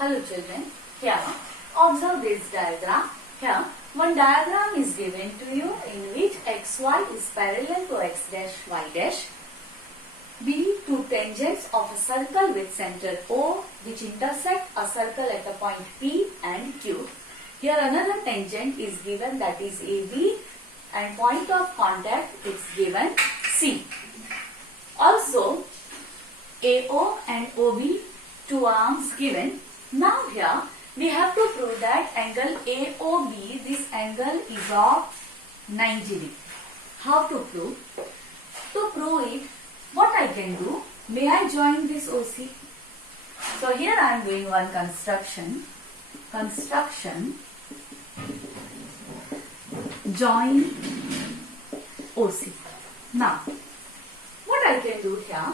Hello children, here observe this diagram. Here one diagram is given to you in which xy is parallel to x dash y dash. Be two tangents of a circle with center O which intersect a circle at a point P and Q. Here another tangent is given, that is AB, and point of contact is given C. Also AO and OB, two arms given. Now here we have to prove that angle AOB, this angle is of 90 degree. How to prove? To prove it, what I can do, may I join this OC? So here I am doing one construction. Join OC. Now, what I can do here,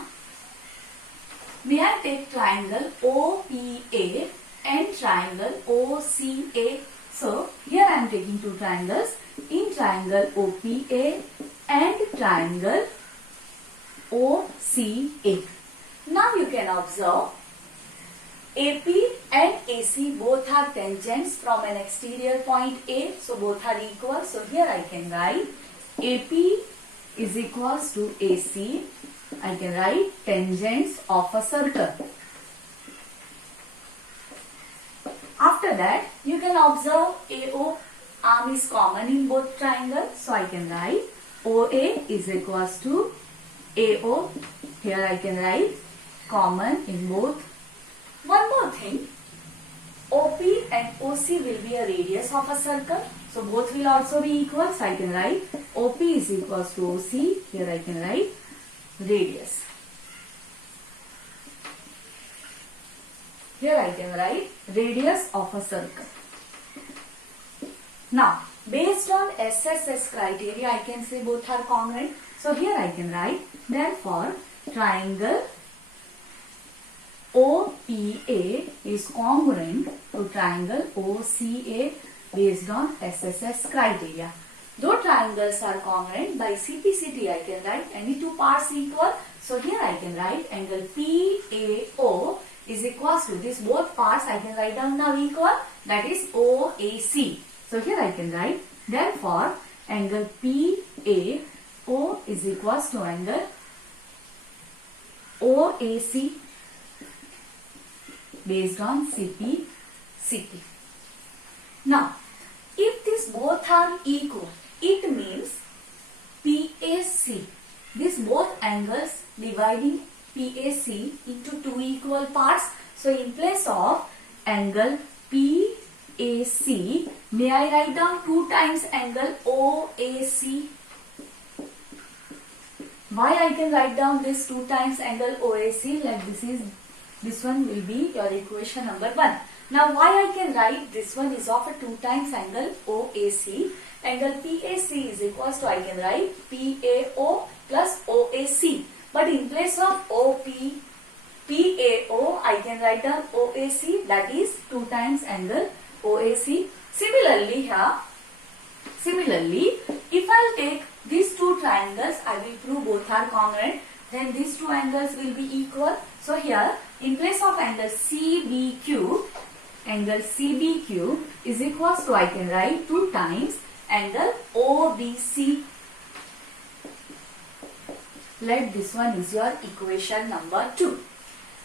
may I take triangle OPA and triangle OCA. So here I am taking two triangles. In triangle OPA and triangle OCA. Now you can observe AP and AC both are tangents from an exterior point A. So both are equal. So here I can write AP is equals to AC. I can write tangents of a circle. After that, you can observe AO arm is common in both triangles. So I can write OA is equals to AO. Here I can write common in both. One more thing, OP and OC will be a radius of a circle. So both will also be equal. So I can write OP is equals to OC. Here I can write radius. Here I can write radius of a circle. Now, based on SSS criteria, I can say both are congruent. So here I can write, therefore, triangle OPA is congruent to triangle OCA based on SSS criteria. Though triangles are congruent, by CPCT I can write any two parts equal. So here I can write angle PAO is equals to this both parts I can write down now equal, that is OAC. So here I can write, therefore angle PAO is equals to angle OAC based on CPCT. Now, if these both are equal, it means PAC, these both angles dividing PAC into two equal parts. So in place of angle PAC, may I write down 2 times angle OAC? Why I can write down this 2 times angle OAC? Like this one will be your equation number 1. Now why I can write this one is of a 2 times angle OAC. Angle PAC is equals to, I can write PAO plus OAC. But in place of PAO, I can write down OAC, that is 2 times angle OAC. Similarly, if I will take these two triangles, I will prove both are congruent. Then these two angles will be equal. So here, in place of angle CBQ is equals to, I can write 2 times angle OBC. Let this one is your equation number 2.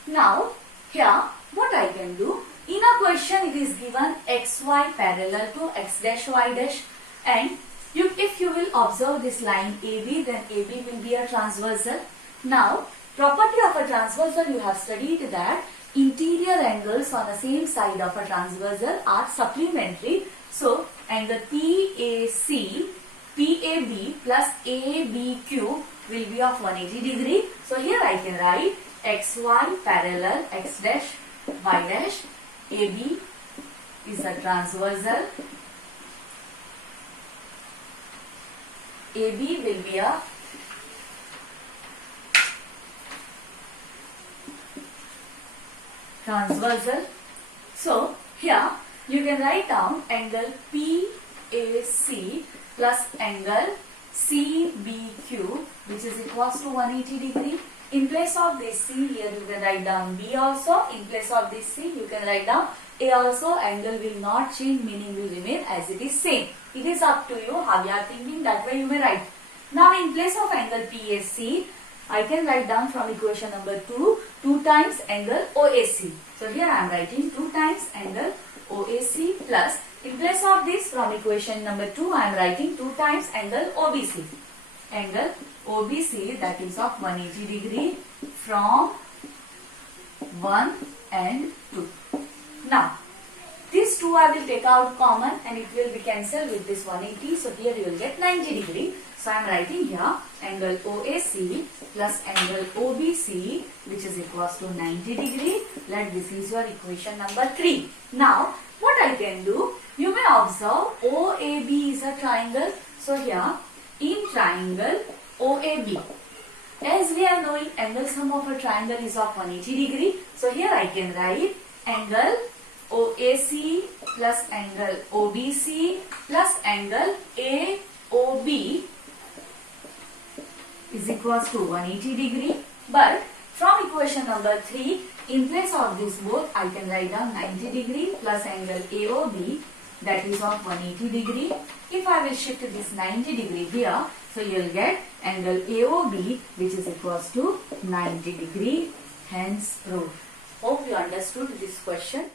Now, here what I can do, in a question it is given xy parallel to x dash y dash, and if you will observe this line AB, then AB will be a transversal. Now, property of a transversal, you have studied that interior angles on the same side of a transversal are supplementary. So, angle PAB plus ABQ will be of 180 degree. So here I can write xy parallel x dash y dash, AB is a transversal, AB will be a transversal. So here you can write down angle PAC plus angle CBQ, which is equals to 180 degree. In place place of this C, here you can write down B also. In place of this C, you can write down A also. Angle will not change, meaning will remain as it is same. It is up to you how you are thinking, that way you may write. Now in place of angle PSC, I can write down from equation number 2 times angle OAC. So here I am writing 2 times angle OAC plus, in place of this from equation number 2 I am writing 2 times angle OBC. Angle OBC, that is of 180 degree from 1 and 2. Now these two I will take out common and it will be cancelled with this 180. So here you will get 90 degree. So I am writing here angle OAC plus angle OBC, which is equals to 90 degree. Let this is your equation number 3. Now what I can do, you may observe OAB is a triangle. So here in triangle OAB, as we are knowing angle sum of a triangle is of 180 degree. So here I can write angle OAC plus angle OBC plus angle AOB is equals to 180 degree. But from equation number 3, in place of this both, I can write down 90 degree plus angle AOB, that is of 180 degree. If I will shift this 90 degree here, so you will get angle AOB, which is equals to 90 degree. Hence proved. Hope you understood this question.